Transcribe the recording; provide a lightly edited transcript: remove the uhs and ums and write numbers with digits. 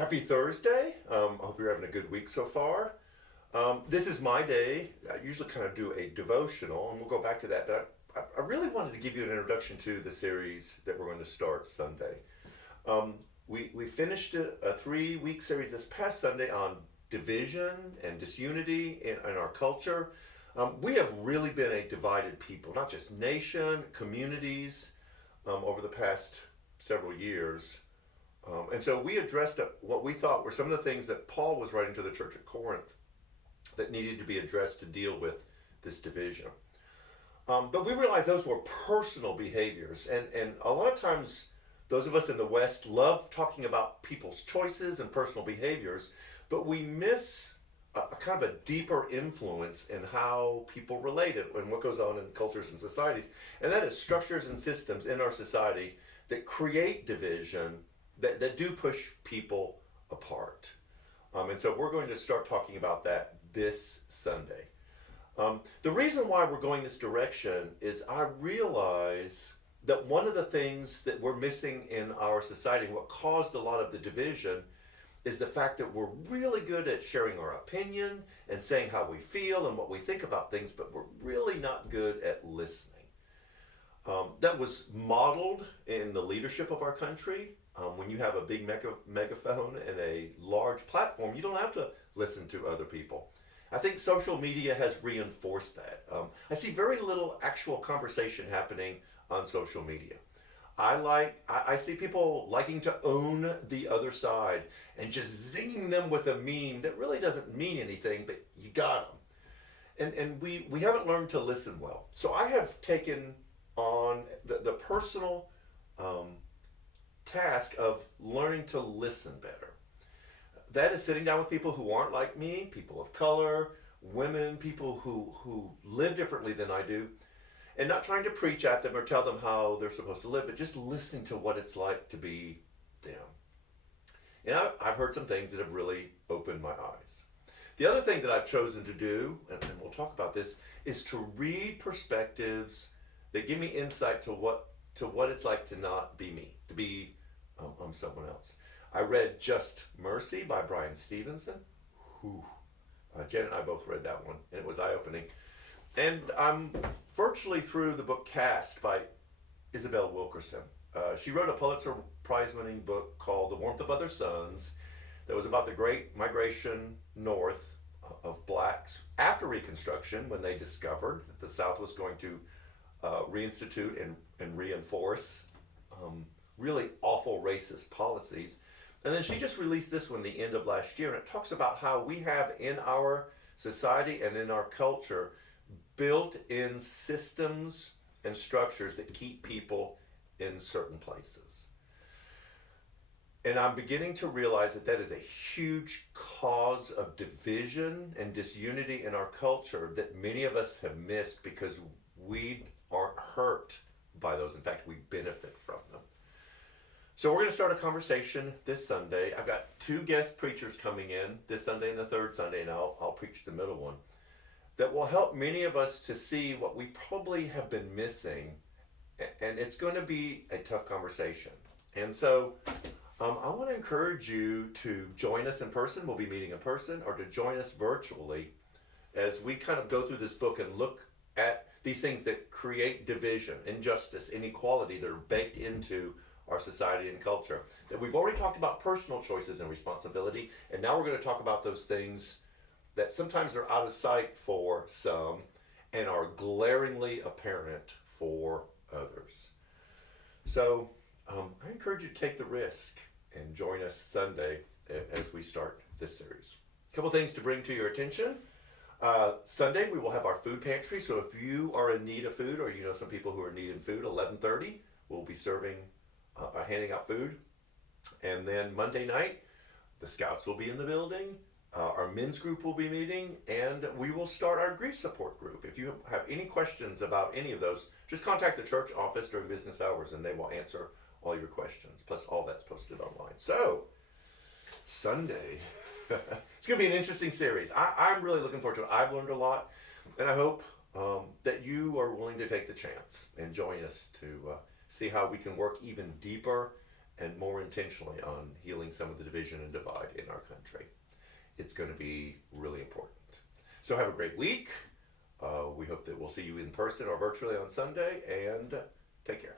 Happy Thursday. I hope you're having a good week so far. This is my day. I usually kind of do a devotional, and we'll go back to that. But I really wanted to give you an introduction to the series that we're going to start Sunday. We finished a 3-week series this past Sunday on division and disunity in our culture. We have really been a divided people, not just nation, communities, over the past several years. And so we addressed what we thought were some of the things that Paul was writing to the church at Corinth that needed to be addressed to deal with this division. But we realized those were personal behaviors. And a lot of times, those of us in the West love talking about people's choices and personal behaviors, but we miss a kind of a deeper influence in how people relate it and what goes on in cultures and societies. And that is structures and systems in our society that create division that do push people apart. And so we're going to start talking about that this Sunday. The reason why we're going this direction is I realize that one of the things that we're missing in our society, and what caused a lot of the division, is the fact that we're really good at sharing our opinion and saying how we feel and what we think about things, but we're really not good at listening. That was modeled in the leadership of our country. When you have a big megaphone and a large platform, you don't have to listen to other people. I think social media has reinforced that. I see very little actual conversation happening on social media. I see people liking to own the other side and just zinging them with a meme that really doesn't mean anything, but you got them. And we haven't learned to listen well. So I have taken on the personal task of learning to listen better. That is sitting down with people who aren't like me, people of color, women, people who live differently than I do, and not trying to preach at them or tell them how they're supposed to live, but just listening to what it's like to be them. And I've heard some things that have really opened my eyes. The other thing that I've chosen to do, and we'll talk about this, is to read perspectives that give me insight to what it's like to not be me, to be someone else. I read Just Mercy by Brian Stevenson. Jen and I both read that one, and it was eye-opening. And I'm virtually through the book Caste by Isabel Wilkerson. She wrote a Pulitzer Prize-winning book called The Warmth of Other Suns that was about the great migration north of blacks after Reconstruction, when they discovered that the South was going to reinstitute and reinforce really awful racist policies. And then she just released this one the end of last year, and it talks about how we have in our society and in our culture built-in systems and structures that keep people in certain places. And I'm beginning to realize that is a huge cause of division and disunity in our culture that many of us have missed because we aren't hurt by those. In fact, we benefit from them. So we're going to start a conversation this Sunday. I've got 2 guest preachers coming in this Sunday and the third Sunday, and I'll preach the middle one, that will help many of us to see what we probably have been missing. And it's going to be a tough conversation. And so I want to encourage you to join us in person. We'll be meeting in person, or to join us virtually as we kind of go through this book and look at these things that create division, injustice, inequality that are baked into our society and culture. That we've already talked about personal choices and responsibility, and now we're going to talk about those things that sometimes are out of sight for some and are glaringly apparent for others. So I encourage you to take the risk and join us Sunday as we start this series. A couple things to bring to your attention. Sunday we will have our food pantry, so if you are in need of food, or you know some people who are in need of food, 11:30 we'll be serving handing out food. And then Monday night the Scouts will be in the building, our men's group will be meeting, and we will start our grief support group. If you have any questions about any of those, just contact the church office during business hours and they will answer all your questions, plus all that's posted online. So Sunday it's going to be an interesting series. I'm really looking forward to it. I've learned a lot, and I hope that you are willing to take the chance and join us to see how we can work even deeper and more intentionally on healing some of the division and divide in our country. It's going to be really important. So have a great week. We hope that we'll see you in person or virtually on Sunday, and take care.